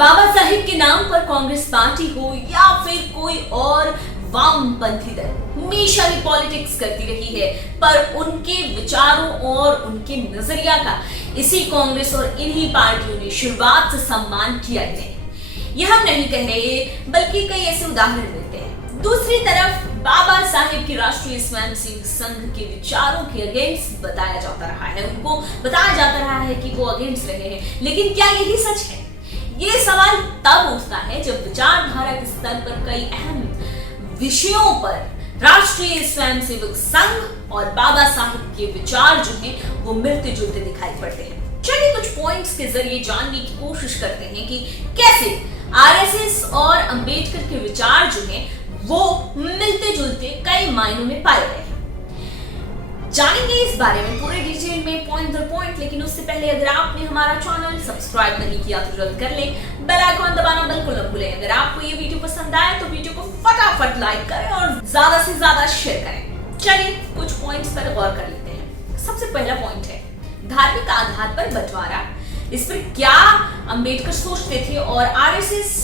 बाबा साहिब के नाम पर कांग्रेस पार्टी हो या फिर कोई और वामपंथी दल हमेशा ही पॉलिटिक्स करती रही है, पर उनके विचारों और उनके नजरिया का इसी कांग्रेस और इन्हीं पार्टियों ने शुरुआत से सम्मान किया ही नहीं। यह हम नहीं कह रहे, बल्कि कई ऐसे उदाहरण मिलते हैं। दूसरी तरफ बाबा साहिब की राष्ट्रीय स्वयंसेवक संघ के विचारों के अगेंस्ट बताया जाता रहा है, उनको बताया जाता रहा है कि वो अगेंस्ट रहे हैं, लेकिन क्या यही सच है? ये सवाल तब उठता है जब विचारधारा के स्तर पर कई अहम विषयों पर राष्ट्रीय स्वयंसेवक संघ और बाबा साहिब के विचार जो हैं वो मिलते जुलते दिखाई पड़ते हैं। चलिए कुछ पॉइंट्स के जरिए जानने की कोशिश करते हैं कि कैसे आरएसएस और अंबेडकर के विचार जो हैं वो मिलते जुलते कई मायनों में पाए गए हैं। जानेंगे इस बारे में पूरे डिटेल में पॉइंट दर पॉइंट, लेकिन उससे पहले अगर आपने हमारा चैनल सब्सक्राइब नहीं किया तो जल्द कर लें, बेल आइकॉन दबाना बिल्कुल न भूलें। अगर आपको ये वीडियो पसंद आए तो वीडियो को फटाफट लाइक करें और ज्यादा से ज्यादा शेयर करें। चलिए कुछ पॉइंट्स पर गौर कर लेते हैं। सबसे पहला पॉइंट है धार्मिक आधार पर बंटवारा। इस पर क्या अंबेडकर सोचते थे और आरएसएस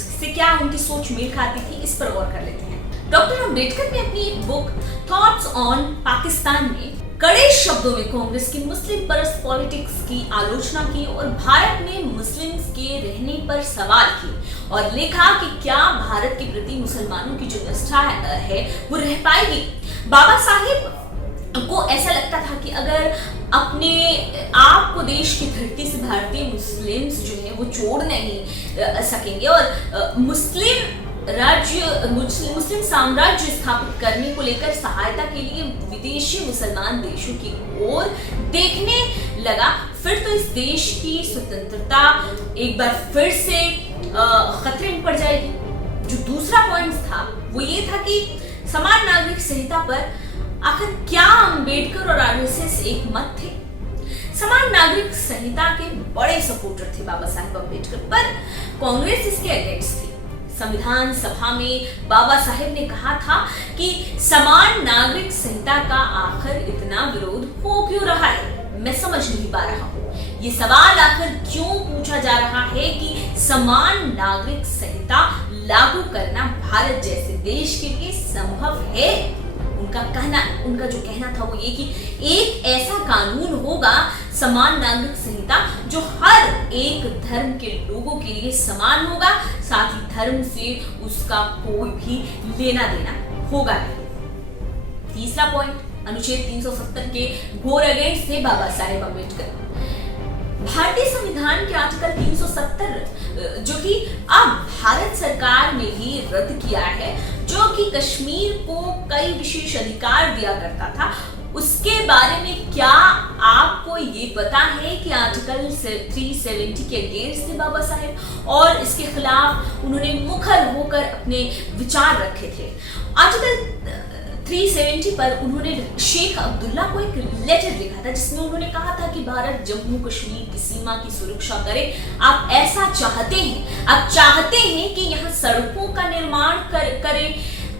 से क्या उनकी सोच मेल खाती थी, इस पर गौर कर लेते हैं। डॉक्टर अंबेडकर ने अपनी एक बुक थॉट्स ऑन पाकिस्तान में कड़े शब्दों में कांग्रेस की मुस्लिम परस्त पॉलिटिक्स की आलोचना की और भारत में मुस्लिम्स के रहने पर सवाल किए और लिखा कि क्या भारत के प्रति मुसलमानों की जो निष्ठा है वो रह पाएगी। बाबा साहिब को ऐसा लगता था कि अगर अपने आप को देश की धरती से भारतीय मुस्लिम्स जो है वो छोड़ नहीं सकेंगे और मुस्लिम साम्राज्य स्थापित करने को लेकर सहायता के लिए विदेशी मुसलमान देशों की ओर देखने लगा, फिर तो इस देश की स्वतंत्रता एक बार फिर से खतरे में पड़ जाएगी। जो दूसरा पॉइंट था वो ये था कि समान नागरिक संहिता पर आखिर क्या अंबेडकर और आरएसएस एक मत थे? समान नागरिक संहिता के बड़े सपोर्टर थे बाबा साहेब अंबेडकर, पर कांग्रेस इसके अगेंस्ट थी। संविधान सभा में बाबा साहेब ने कहा था कि समान नागरिक संहिता का आखिर इतना विरोध हो क्यों रहा है, मैं समझ नहीं पा रहा हूँ। ये सवाल आखिर क्यों पूछा जा रहा है कि समान नागरिक संहिता लागू करना भारत जैसे देश के लिए संभव है? उनका जो कहना था वो ये कि एक ऐसा कानून होगा समान नागरिक संहिता जो हर एक धर्म के लोगों के लिए समान होगा, साथ ही धर्म से उसका कोई भी लेना देना होगा नहीं। तीसरा पॉइंट अनुच्छेद 370 के घोर अगेंस्ट थे बाबा साहेब अम्बेडकर। भारतीय संविधान के आर्टिकल 370 जो कि अब भारत सरकार ने ही रद्द किया है, जो कि कश्मीर को कई विशेष अधिकार दिया करता था, उसके बारे में क्या आपको ये पता है कि आर्टिकल 370 के अगेंस्ट थे बाबा साहेब और इसके खिलाफ उन्होंने मुखर होकर अपने विचार रखे थे। आर्टिकल 370 पर उन्होंने शेख अब्दुल्ला को एक लेटर लिखा था जिसमें उन्होंने कहा था कि भारत जम्मू कश्मीर की सीमा की सुरक्षा करे। आप ऐसा चाहते हैं, आप चाहते हैं कि यहाँ सड़कों का निर्माण करे,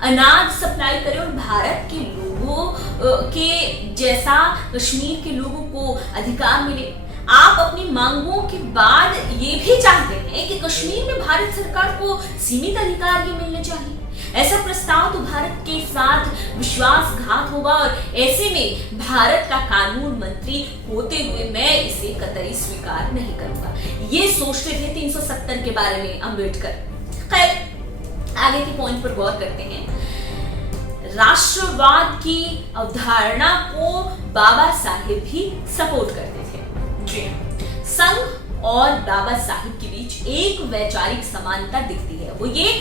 अनाज सप्लाई करे और भारत के लोगों के जैसा कश्मीर के लोगों को अधिकार मिले। आप अपनी मांगों के बाद ये भी चाहते हैं कि कश्मीर में भारत सरकार को सीमित अधिकार ही मिलने चाहिए। ऐसा प्रस्ताव तो भारत के साथ विश्वासघात होगा और ऐसे में भारत का कानून मंत्री होते हुए मैं इसे कतई स्वीकार नहीं करूंगा। ये सोचते थे 370 के बारे में अंबेडकर। खैर आगे के पॉइंट पर गौर करते हैं। राष्ट्रवाद की अवधारणा को बाबा साहेब भी सपोर्ट करते थे। जी संघ और बाबा साहेब के बीच एक वैचारिक समानता दिखती है, वो ये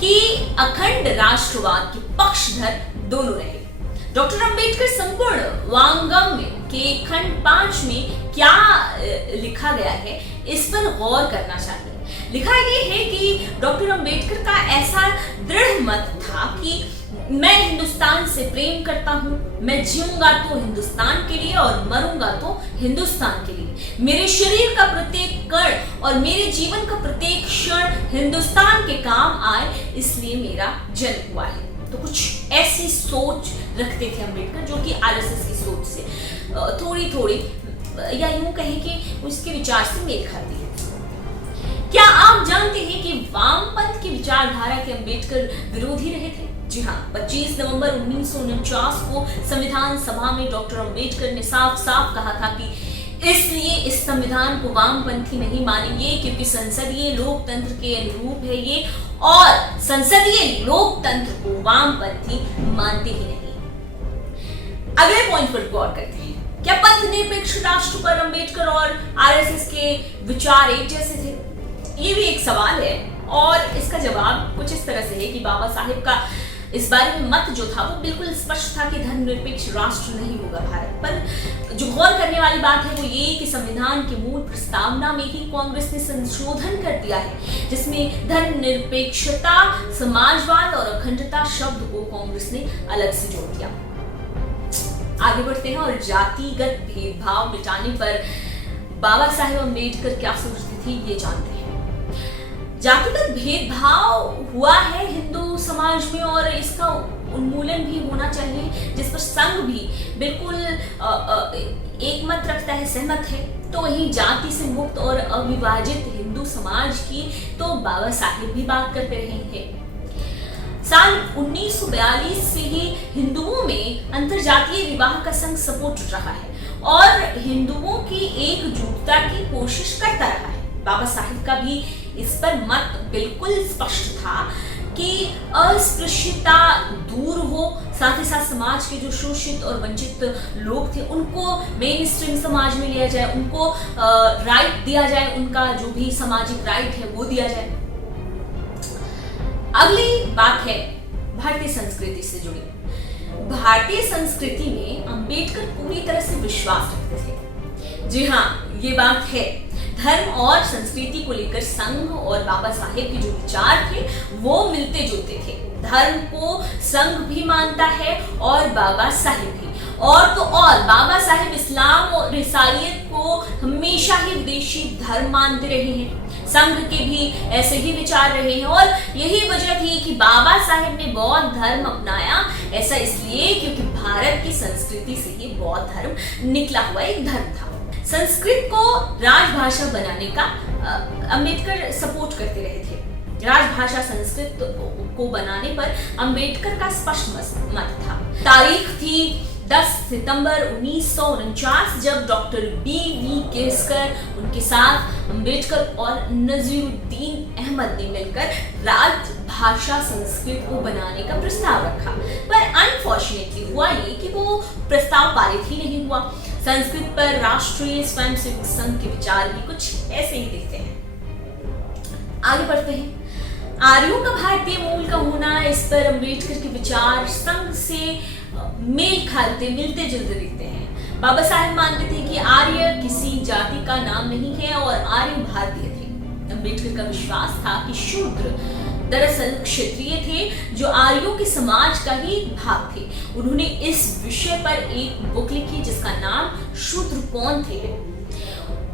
कि अखंड राष्ट्रवाद के पक्षधर दोनों रहे। डॉक्टर अंबेडकर संपूर्ण वांगम के खंड 5 में क्या लिखा गया है इस पर गौर करना चाहिए। लिखा ये है कि डॉक्टर अंबेडकर का ऐसा दृढ़ मत था कि मैं हिंदुस्तान से प्रेम करता हूँ, मैं जीऊंगा तो हिंदुस्तान के लिए और मरूंगा तो हिंदुस्तान के लिए। मेरे शरीर का प्रत्येक कण और मेरे जीवन का प्रत्येक क्षण हिंदुस्तान के काम आए, इसलिए मेरा जन्म हुआ है। तो कुछ ऐसी सोच रखते थे अंबेडकर जो कि आरएसएस की सोच से थोड़ी थोड़ी या यूं कहें कि उसके विचार से मेल खाती है। विचारधारा के अंबेडकर विरोधी रहे थे। जी हाँ, 25 नवंबर 1949 को संविधान सभा में डॉक्टर अंबेडकर ने साफ साफ कहा था कि इसलिए इस संविधान को वामपंथी नहीं मानेंगे क्योंकि संसदीय लोकतंत्र के अनुरूप है ये, और संसदीय लोकतंत्र को वामपंथी मानते ही नहीं। अगले पॉइंट पर गौर करते हैं। क्या पंथ निरपेक्ष राष्ट्र पर अंबेडकर और आरएसएस के विचार एक जैसे थे? ये भी एक सवाल है और इसका जवाब कुछ इस तरह से है कि बाबा साहेब का इस बारे में मत जो था वो बिल्कुल स्पष्ट था कि धर्मनिरपेक्ष राष्ट्र नहीं होगा भारत। पर जो गौर करने वाली बात है वो ये कि संविधान की मूल प्रस्तावना में ही कांग्रेस ने संशोधन कर दिया है जिसमें धर्मनिरपेक्षता, समाजवाद और अखंडता शब्द को कांग्रेस ने अलग से जोड़ दिया। आगे बढ़ते हैं और जातिगत भेदभाव मिटाने पर बाबा साहेब अम्बेडकर क्या सोचते थे ये जानते हैं। जातिगत भेदभाव हुआ है हिंदू समाज में और इसका उन्मूलन भी होना चाहिए, जिस पर संघ भी बिल्कुल एक मत रखता है, सहमत है। तो वहीं जाति से मुक्त और अविभाजित हिंदू समाज की तो बाबा साहेब भी बात करते रहे हैं। साल 1942 से ही हिंदुओं में अंतरजातीय विवाह का संघ सपोर्ट रहा है और हिंदुओं की एकजुटता की कोशिश करता रहा है। बाबा साहेब का भी इस पर मत बिल्कुल स्पष्ट था कि अस्पृश्यता दूर हो, साथ ही साथ समाज के जो शोषित और वंचित लोग थे उनको मेन स्ट्रीम समाज में लिया जाए, उनको राइट दिया जाए, उनका जो भी सामाजिक राइट है वो दिया जाए। अगली बात है भारतीय संस्कृति से जुड़ी। भारतीय संस्कृति में अंबेडकर पूरी तरह से विश्वास रखते थे। जी हाँ, ये बात है। धर्म और संस्कृति को लेकर संघ और बाबा साहेब के जो विचार थे वो मिलते जुलते थे। धर्म को संघ भी मानता है और बाबा साहेब भी, और तो और बाबा साहेब इस्लाम और ईसाईयत को हमेशा ही विदेशी धर्म मानते रहे हैं। संघ के भी ऐसे ही विचार रहे हैं और यही वजह थी कि बाबा साहेब ने बौद्ध धर्म अपनाया। ऐसा इसलिए क्योंकि भारत की संस्कृति से ही बौद्ध धर्म निकला हुआ एक धर्म था। संस्कृत को राजभाषा बनाने का अंबेडकर सपोर्ट करते रहे थे। राजभाषा संस्कृत को बनाने पर अंबेडकर का स्पष्ट मत था। तारीख थी 10 सितंबर 1949 जब डॉक्टर बी.वी. केसकर, उनके साथ अंबेडकर और नजीरुद्दीन अहमद ने मिलकर राजभाषा संस्कृत को बनाने का प्रस्ताव रखा। पर अनफॉर्चुनेटली हुआ ये कि वो प्रस्ताव पारित ही नहीं हुआ। संस्कृत पर राष्ट्रीय स्वयंसेवक संघ के विचार भी कुछ ऐसे ही दिखते हैं। आगे बढ़ते हैं। आर्यों का भारतीय मूल का होना, इस पर अंबेडकर के विचार संघ से मेल खाते, मिलते जुलते दिखते हैं। बाबा साहेब मानते थे कि आर्य किसी जाति का नाम नहीं है और आर्य भारतीय थे। अंबेडकर का विश्वास था कि शूद्र दरअसल क्षत्रिय थे जो आर्यों के समाज का ही भाग थे। उन्होंने इस विषय पर एक बुक लिखी जिसका नाम शूद्र कौन थे।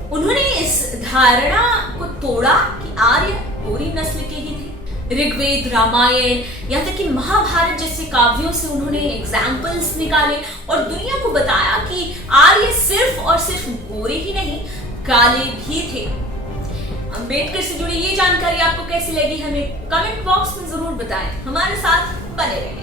उन्होंने इस धारणा को तोड़ा कि आर्य गोरी नस्ल के ही थे। ऋग्वेद, रामायण, यहाँ तक कि महाभारत जैसे काव्यों से उन्होंने एग्जाम्पल्स निकाले और दुनिया को बताया कि आर्य सिर्फ और सिर्फ गोरे ही नहीं, काले भी थे। अंबेडकर से जुड़ी ये जानकारी आपको कैसी लगी हमें कमेंट बॉक्स में जरूर बताएं। हमारे साथ बने रहें।